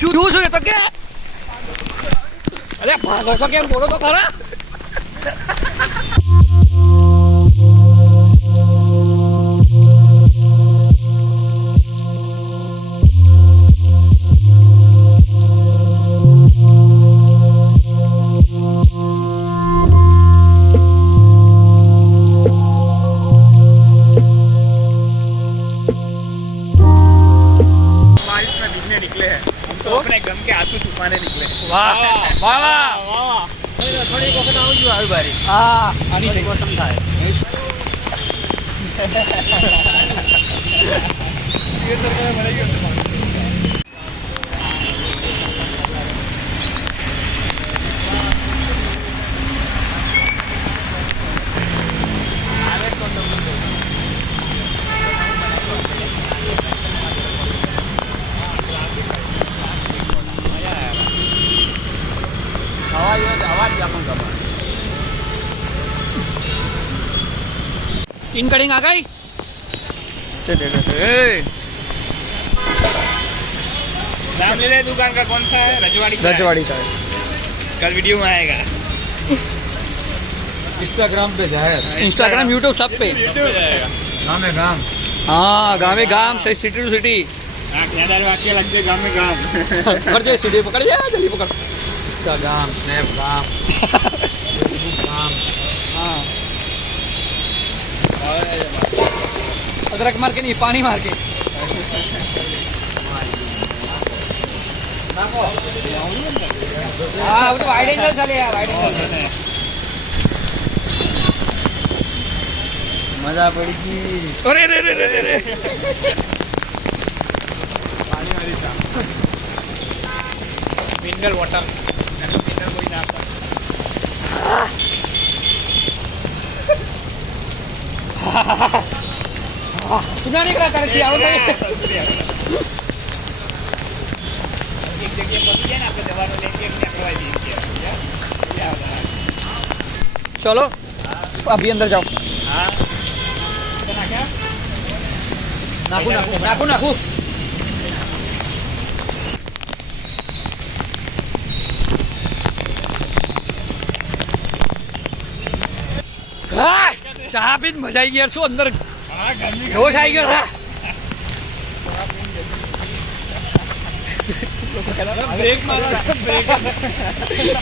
શું શું એ તો કે અરે ભાગો છો કેમ બોલો તો ખરા अपने गम के आंसू छुपाने निकले। वाह वाह वाह वाह थोड़ी वक्त आऊं जो આવી બારી હા આની છે કોસમ થાય ये सरकार भराई गयो इनकटिंग आ गई नाम ले ले दुकान का कौन सा है रजवाड़ी साहब कल वीडियो में आएगा इंस्टाग्राम पे जाहिर इंस्टाग्राम यूट्यूब सब पे गाँव में गाँव हाँ गाँव गाँव से सिटी टू सिटी ख्यादार वाक्य लग जाए गाँव में गाँव पकड़ जाए सीधे पकड़ जाए जल्दी पकड़ इंस्टाग्राम स्नैप गाँव गाँव हाँ अदरक मार के नहीं पानी मार के हाँ वो तो वाइड एंगल चले यार वाइड एंगल मजा पड़ी थी अरे रे रे रे रे पानी वाली सा मिनरल वाटर मिनरल कोई ना सुना नहीं करा करे यार तो एक जगह पहुंच गया ना आपके जवानों लेके निकलवा दीजिए चलो अभी अंदर जाओ हां तो ना क्या नाकू नाकू नाकू नाकू चाह पी मजा आई यार शो अंदर जोश आई गया था ब्रेक मारो ब्रेक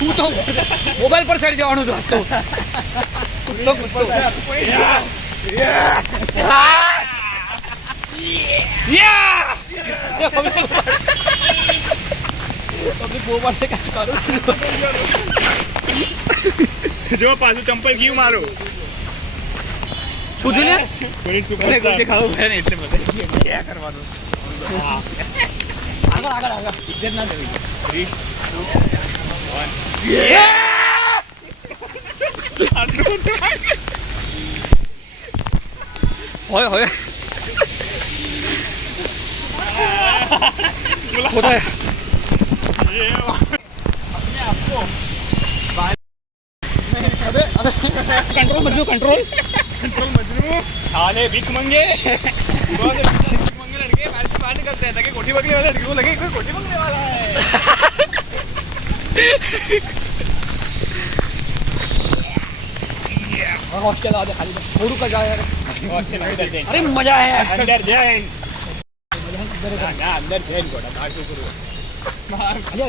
तू तो मोबाइल पर चढ़ जाओ तो मोबाइल से कैसे करो जो पाछू चंपल क्यों मारो શું જોલે કોઈ સુપરસ્ટાર દેખાવું છે ને એટલે બધે क्या કરવાનું આગળ આગળ આગળ ઇજ્જત ના દેવી 3 2 1 હોય હોય होता है ये अपने आपको अबे अबे control Majnu control control Majnu साले भीख मंगे बहुत भीख मंगे लड़के बाहर से बाहर निकलते हैं ताकि कोठी बगले वाला लड़के को लगे कोई कोठी मंगने वाला है हॉस्टल आ खाली थोड़ू का जाए यार हॉस्टल अंदर जाए अरे मजा है अंदर जाए ना अंदर जाए कोटा बाहर से करो ये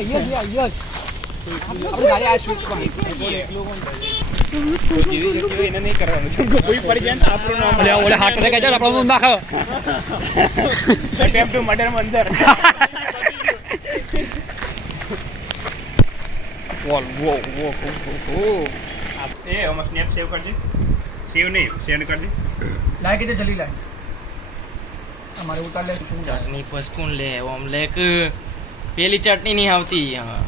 अपनी गाड़ी आज स्विच पर એને નહીં કરવાનું છે કોઈ પડી જાય તો આપણો નામ ઓલે ઓલે હાથ લગાઈ જાય આપણો નામ નાખ અટેમ્પ્ટ ટુ મર્ડર માં અંદર વોલ વો એ हम स्नैप सेव कर दे सेव नहीं सेंड कर दे लाए कितने जल्दी लाए हमारे उतार ले चटनी पर स्पून ले ओम लेक पेली चटनी नहीं आवती यहाँ